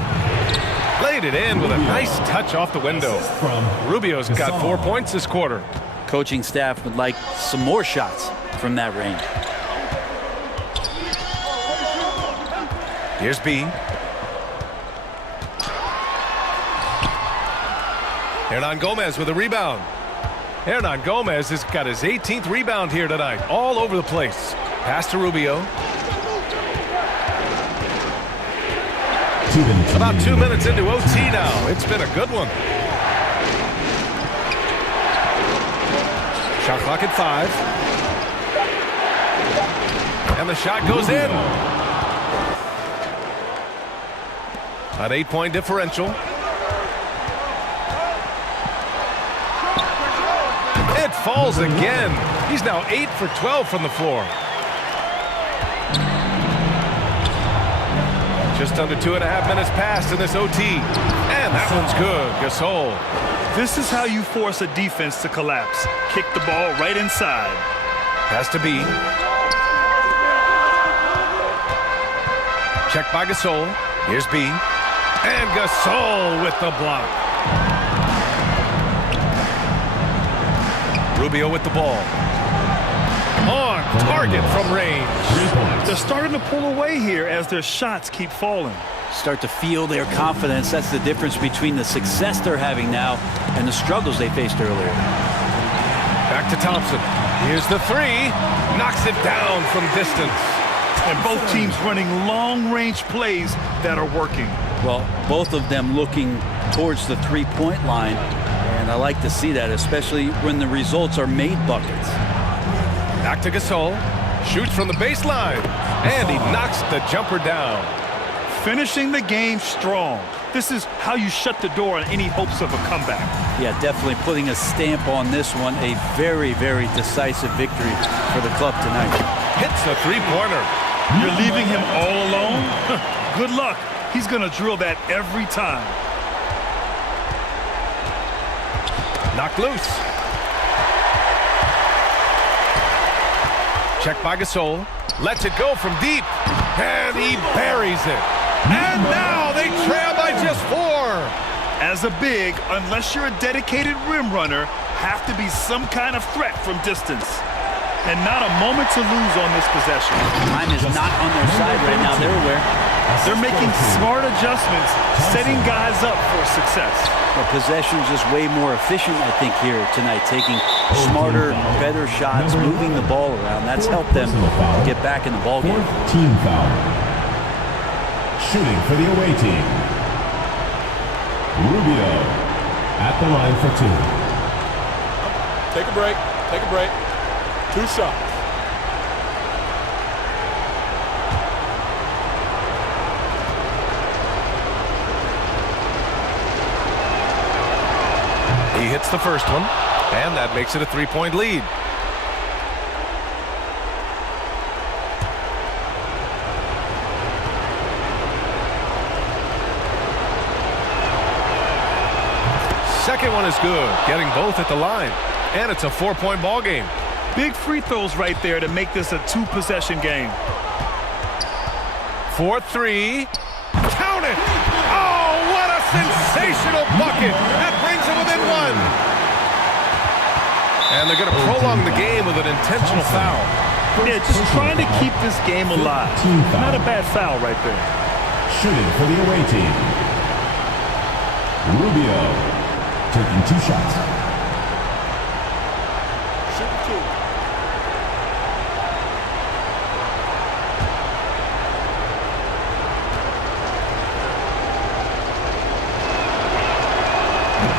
Played it in with a nice touch off the window. Rubio's got 4 points this quarter. Coaching staff would like some more shots from that range. Here's B. Hernan Gomez with a rebound. Hernan Gomez has got his 18th rebound here tonight. All over the place. Pass to Rubio. About 2 minutes into OT now. It's been a good one. Shot clock at 5. And the shot goes in. An 8-point differential. It falls again. He's now 8 for 12 from the floor. Just under 2.5 minutes passed in this OT. And that one's good. Gasol. This is how you force a defense to collapse. Kick the ball right inside. Has to be. Check by Gasol. Here's B. And Gasol with the block. Rubio with the ball. On target from range. They're starting to pull away here as their shots keep falling. Start to feel their confidence. That's the difference between the success they're having now and the struggles they faced earlier. Back to Thompson. Here's the 3. Knocks it down from distance. And both teams running long-range plays that are working. Well, both of them looking towards the three-point line. And I like to see that, especially when the results are made buckets. Back to Gasol. Shoots from the baseline. And he knocks the jumper down. Finishing the game strong. This is how you shut the door on any hopes of a comeback. Yeah, definitely putting a stamp on this one. A very, very decisive victory for the club tonight. Hits the three-pointer. You're leaving him all alone? Good luck. He's going to drill that every time. Knocked loose. Check by Gasol. Lets it go from deep. And he buries it. And now they trail by just 4. As a big, unless you're a dedicated rim runner, have to be some kind of threat from distance. And not a moment to lose on this possession. Time is not on their side right now. They're aware. They're making smart adjustments, setting guys up for success. The possession's just way more efficient, I think, here tonight. Taking smarter, better shots, moving the ball around. That's helped them get back in the ballgame. Team foul. Shooting for the away team. Rubio at the line for 2. Take a break. Take a break. 2 shots. He hits the first one, and that makes it a 3-point lead. Second one is good, getting both at the line, and it's a 4-point ball game. Big free throws right there to make this a 2-possession game. 4-3. Count it! Oh, what a sensational bucket! That brings him within 1. And they're going to prolong the game with an intentional foul. Yeah, just trying to keep this game alive. Not a bad foul right there. Shooting for the away team. Rubio taking 2 shots. Shooting 2.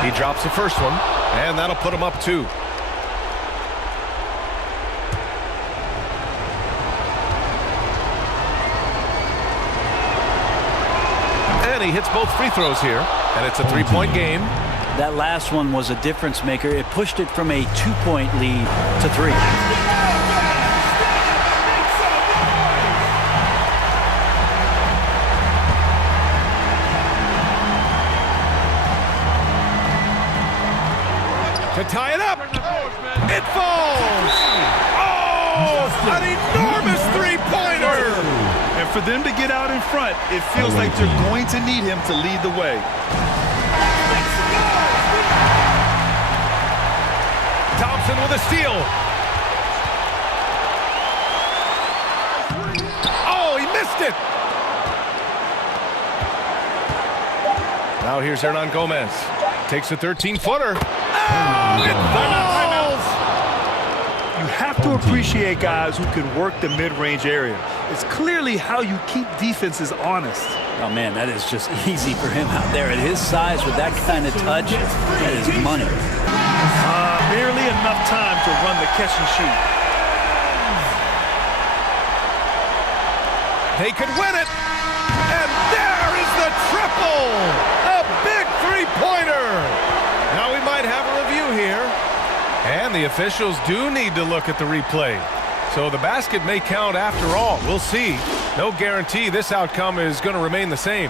He drops the first one, and that'll put him up 2. he hits both free throws here, and it's a three-point game. That last one was a difference maker. It pushed it from a 2-point lead to 3. To tie it up. It falls. Oh, an enormous three-pointer. And for them to get out in front, it feels like they're going to need him to lead the way. Thompson with a steal. Oh, he missed it. Now here's Hernan Gomez. Takes a 13-footer. Oh, it falls! You have to appreciate guys who can work the mid-range area. It's clearly how you keep defenses honest. Oh, man, that is just easy for him out there. At his size, with that kind of touch, that is money. Barely enough time to run the catch and shoot. They could win it. And there is the triple. A big three-pointer. Now we might have a review here. And the officials do need to look at the replay. So the basket may count after all. We'll see. No guarantee this outcome is going to remain the same.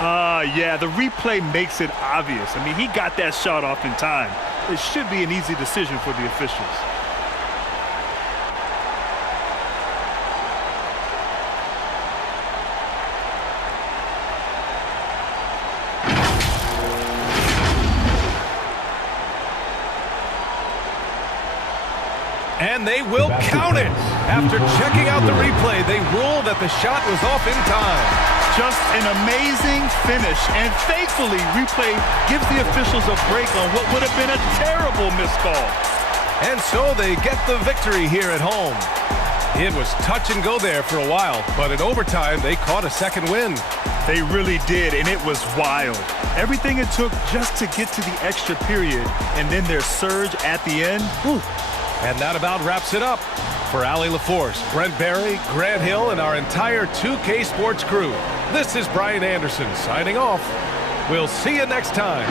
Yeah, the replay makes it obvious. I mean, he got that shot off in time. It should be an easy decision for the officials. And they will count it. After checking out the replay, they ruled that the shot was off in time. Just an amazing finish. And thankfully, replay gives the officials a break on what would have been a terrible missed call. And so they get the victory here at home. It was touch and go there for a while, but in overtime, they caught a second win. They really did, and it was wild. Everything it took just to get to the extra period, and then their surge at the end. Whew. And that about wraps it up. For Ali LaForce, Brent Barry, Grant Hill, and our entire 2K Sports crew, this is Brian Anderson signing off. We'll see you next time.